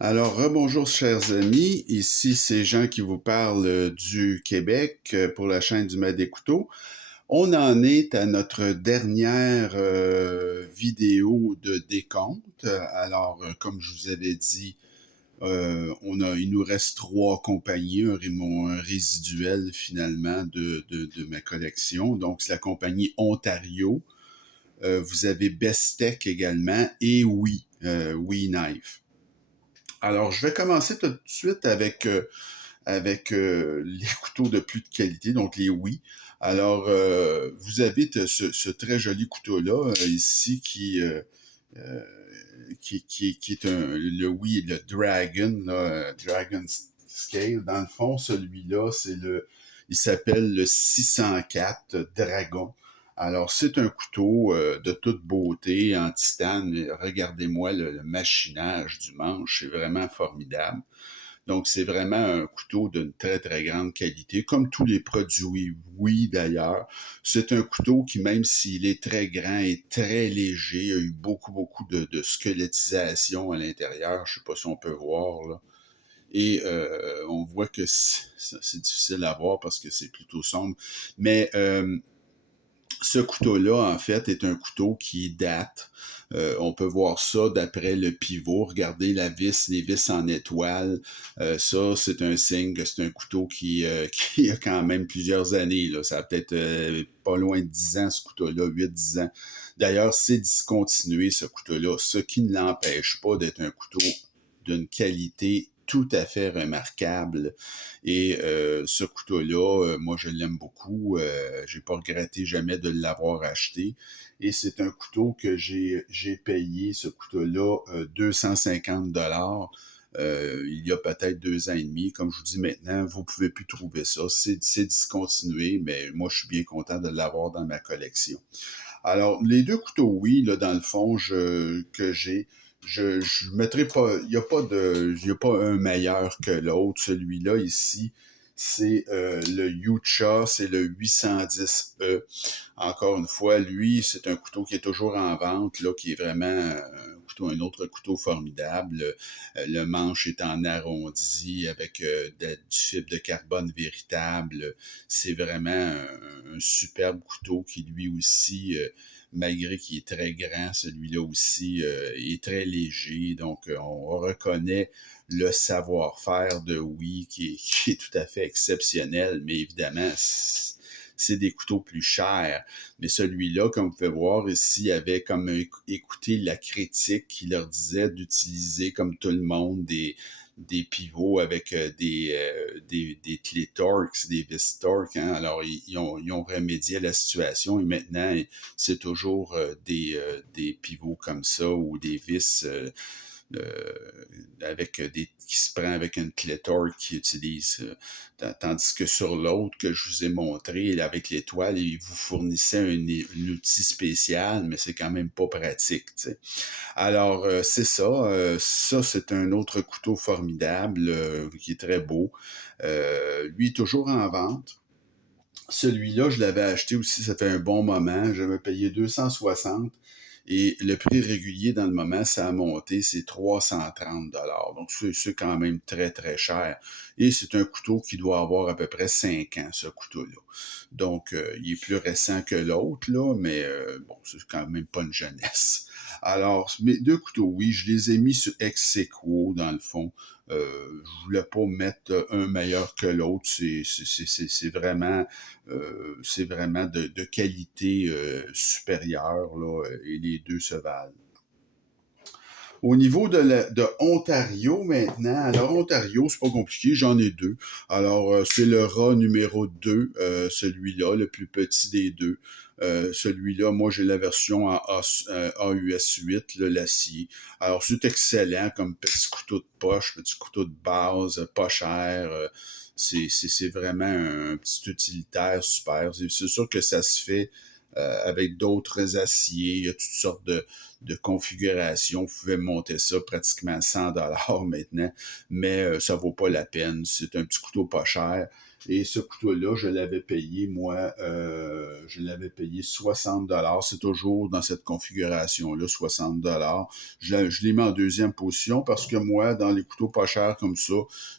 Alors, rebonjour chers amis, ici c'est Jean qui vous parle du Québec pour la chaîne du Maître des Couteaux. On en est à notre dernière vidéo de décompte. Alors, comme je vous avais dit, il nous reste trois compagnies, un résiduel finalement de ma collection. Donc, c'est la compagnie Ontario. Vous avez Bestech également et Oui Knife. Alors, je vais commencer tout de suite avec les couteaux de plus de qualité, donc les Oui. Alors, vous avez ce très joli couteau-là ici euh, qui est le Oui, le Dragon, là, Dragon Scale. Dans le fond, celui-là, il s'appelle le 604 Dragon. Alors, c'est un couteau de toute beauté en titane. Mais regardez-moi le machinage du manche, c'est vraiment formidable. Donc, c'est vraiment un couteau d'une très, très grande qualité, comme tous les produits, oui, d'ailleurs. C'est un couteau qui, même s'il est très grand, est très léger. Il y a eu beaucoup, beaucoup de squelettisation à l'intérieur. Je sais pas si on peut voir, là. Et on voit que c'est difficile à voir parce que c'est plutôt sombre. Mais ce couteau-là, en fait, est un couteau qui date. On peut voir ça d'après le pivot. Regardez les vis en étoile. Ça, c'est un signe que c'est un couteau qui a quand même plusieurs années. Là. Ça a peut-être pas loin de 10 ans, ce couteau-là, 8-10 ans. D'ailleurs, c'est discontinué, ce couteau-là, ce qui ne l'empêche pas d'être un couteau d'une qualité tout à fait remarquable. Et ce couteau-là, moi, je l'aime beaucoup. J'ai pas regretté jamais de l'avoir acheté. Et c'est un couteau que j'ai payé, ce couteau-là, 250 $. Il y a peut-être 2 ans et demi. Comme je vous dis maintenant, vous pouvez plus trouver ça. C'est discontinué, mais moi, je suis bien content de l'avoir dans ma collection. Alors, les deux couteaux, oui, là, dans le fond, que j'ai, je mettrai pas, il y a pas un meilleur que l'autre. Celui-là ici, c'est le Yucha, c'est le 810E. Encore une fois, lui, c'est un couteau qui est toujours en vente, là, qui est vraiment un autre couteau formidable. Le manche est en arrondi avec du fibre de carbone véritable. C'est vraiment un superbe couteau qui lui aussi, malgré qu'il est très grand, celui-là aussi est très léger. Donc, on reconnaît le savoir-faire de Oui qui est tout à fait exceptionnel, mais évidemment, c'est des couteaux plus chers. Mais celui-là, comme vous pouvez voir ici, il avait comme écouté la critique qui leur disait d'utiliser, comme tout le monde, des pivots avec des clés Torx, des vis Torx. Hein. Alors, ils ont remédié à la situation et maintenant, c'est toujours des pivots comme ça ou des vis qui se prend avec une clé Torx qui utilise. Tandis que sur l'autre que je vous ai montré, avec l'étoile, il vous fournissait un outil spécial, mais c'est quand même pas pratique. T'sais. Alors, c'est ça. Ça, c'est un autre couteau formidable qui est très beau. Lui est toujours en vente. Celui-là, je l'avais acheté aussi, ça fait un bon moment. J'avais payé 260 et le prix régulier dans le moment, ça a monté, c'est 330 $. Donc, c'est quand même très, très cher. Et c'est un couteau qui doit avoir à peu près 5 ans, ce couteau-là. Donc, il est plus récent que l'autre, là, mais bon, c'est quand même pas une jeunesse. Alors, mes deux couteaux, oui, je les ai mis sur ex aequo, dans le fond. Je voulais pas mettre un meilleur que l'autre. C'est vraiment de qualité supérieure, là, et les deux se valent. Au niveau de Ontario maintenant, alors Ontario, c'est pas compliqué, j'en ai deux. Alors, c'est le RA numéro 2, celui-là, le plus petit des deux. Celui-là, moi j'ai la version en AUS 8, l'acier. Alors, c'est excellent comme petit couteau de poche, petit couteau de base, pas cher. C'est vraiment un petit utilitaire super. C'est sûr que ça se fait avec d'autres aciers. Il y a toutes sortes de configurations. Vous pouvez monter ça pratiquement à 100 $ maintenant, mais ça vaut pas la peine. C'est un petit couteau pas cher. Et ce couteau-là, je l'avais payé, moi, je l'avais payé 60 $. C'est toujours dans cette configuration-là, 60 $. Je l'ai mis en deuxième position parce que moi, dans les couteaux pas chers comme ça,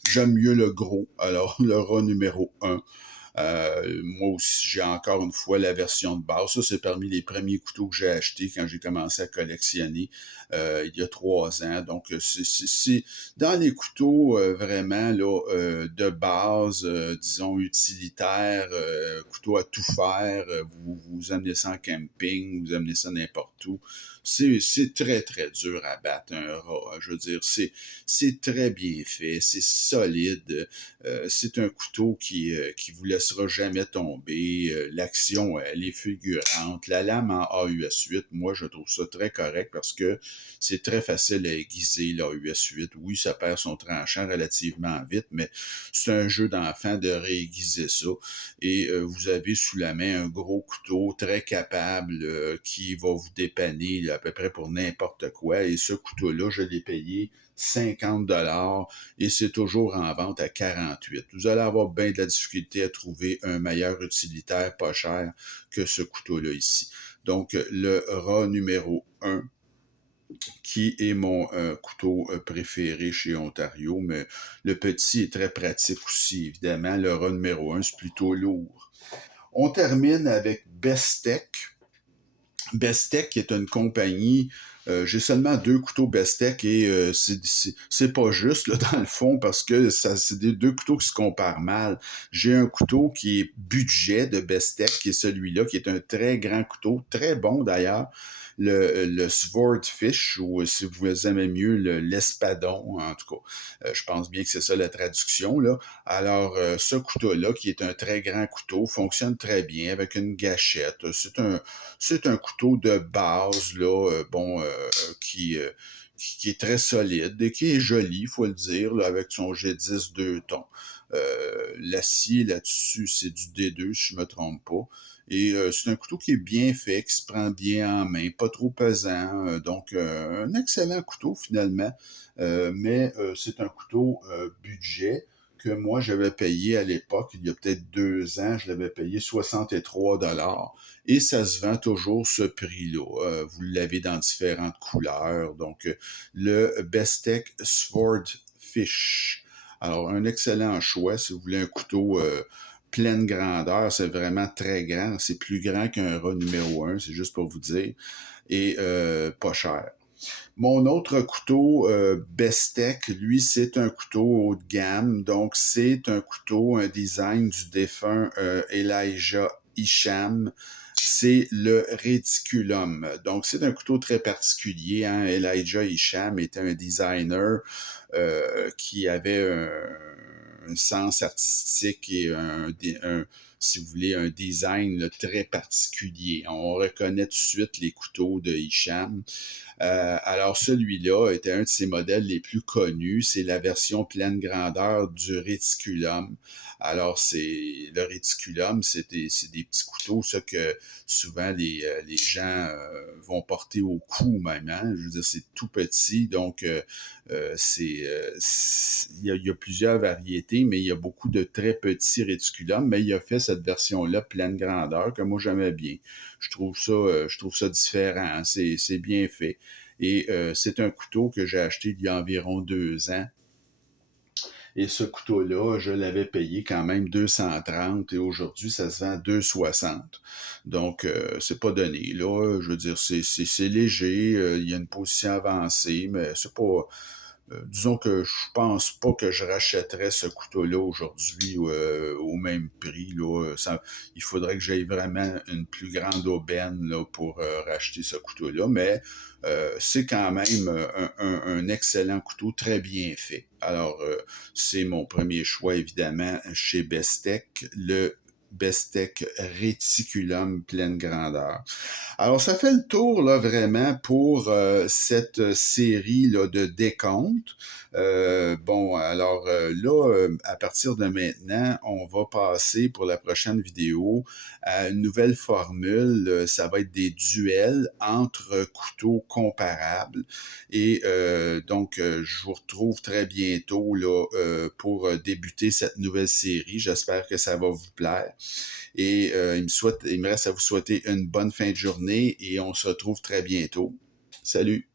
j'aime mieux le gros. Alors, le rat numéro 1. Moi aussi, j'ai encore une fois la version de base. Ça, c'est parmi les premiers couteaux que j'ai achetés quand j'ai commencé à collectionner il y a 3 ans. Donc, c'est dans les couteaux vraiment là, de base, disons utilitaires, couteaux à tout faire. Vous amenez ça en camping, vous amenez ça n'importe où. C'est très, très dur à battre un rat. Je veux dire, c'est très bien fait, c'est solide. C'est un couteau qui vous laissera jamais tomber. L'action, elle est fulgurante. La lame en AUS8, moi, je trouve ça très correct parce que c'est très facile à aiguiser, l'AUS8. Oui, ça perd son tranchant relativement vite, mais c'est un jeu d'enfant de réaiguiser ça. Et vous avez sous la main un gros couteau très capable qui va vous dépanner là, à peu près pour n'importe quoi. Et ce couteau-là, je l'ai payé 50 $ et c'est toujours en vente à 48. Vous allez avoir bien de la difficulté à trouver un meilleur utilitaire pas cher que ce couteau-là ici. Donc, le rat numéro 1, qui est mon couteau préféré chez Ontario, mais le petit est très pratique aussi, évidemment. Le rat numéro 1, c'est plutôt lourd. On termine avec Bestech. Bestech qui est une compagnie, j'ai seulement 2 couteaux Bestech et c'est pas juste là, dans le fond parce que c'est des 2 couteaux qui se comparent mal. J'ai un couteau qui est budget de Bestech, qui est celui-là, qui est un très grand couteau, très bon d'ailleurs, le Swordfish, ou si vous aimez mieux, l'espadon, en tout cas. Je pense bien que c'est ça la traduction, là. Alors, ce couteau-là, qui est un très grand couteau, fonctionne très bien avec une gâchette. C'est un couteau de base, là, qui est très solide et qui est joli, il faut le dire, là, avec son G10 2 tons. L'acier là-dessus, c'est du D2, si je ne me trompe pas. Et c'est un couteau qui est bien fait, qui se prend bien en main, pas trop pesant. Donc, un excellent couteau finalement. Mais c'est un couteau budget que moi j'avais payé à l'époque, il y a peut-être 2 ans, je l'avais payé 63 $. Et ça se vend toujours ce prix-là. Vous l'avez dans différentes couleurs. Donc, le Bestech Swordfish. Alors, un excellent choix si vous voulez un couteau pleine grandeur. C'est vraiment très grand. C'est plus grand qu'un rat numéro 1, c'est juste pour vous dire. Et pas cher. Mon autre couteau Bestech, lui, c'est un couteau haut de gamme. Donc, c'est un couteau, un design du défunt Elijah Isham. C'est le Reticulum. Donc, c'est un couteau très particulier. Hein? Elijah Isham était un designer qui avait un sens artistique et si vous voulez, un design là, très particulier. On reconnaît tout de suite les couteaux de Isham. Alors, celui-là était un de ses modèles les plus connus. C'est la version pleine grandeur du Reticulum. Alors, le Reticulum, c'est des petits couteaux, ça que souvent les gens vont porter au cou même. Hein? Je veux dire, c'est tout petit, donc il y a plusieurs variétés, mais il y a beaucoup de très petits réticulums, mais il a fait cette version-là pleine grandeur que moi j'aimais bien. Je trouve ça différent, hein. C'est bien fait. Et c'est un couteau que j'ai acheté il y a environ 2 ans. Et ce couteau-là, je l'avais payé quand même 230 et aujourd'hui, ça se vend 260. Donc, c'est pas donné, là. Je veux dire, c'est léger, il y a une position avancée, mais c'est pas... disons que je pense pas que je rachèterais ce couteau-là aujourd'hui au même prix. Là. Il faudrait que j'aie vraiment une plus grande aubaine là, pour racheter ce couteau-là, mais c'est quand même un excellent couteau, très bien fait. Alors, c'est mon premier choix, évidemment, chez Bestech, le Bestech Reticulum pleine grandeur. Alors, ça fait le tour là, vraiment pour cette série là, de décomptes. Bon, alors là, à partir de maintenant, on va passer pour la prochaine vidéo à une nouvelle formule. Ça va être des duels entre couteaux comparables. Et donc, je vous retrouve très bientôt là, pour débuter cette nouvelle série. J'espère que ça va vous plaire. Et il me reste à vous souhaiter une bonne fin de journée et on se retrouve très bientôt. Salut!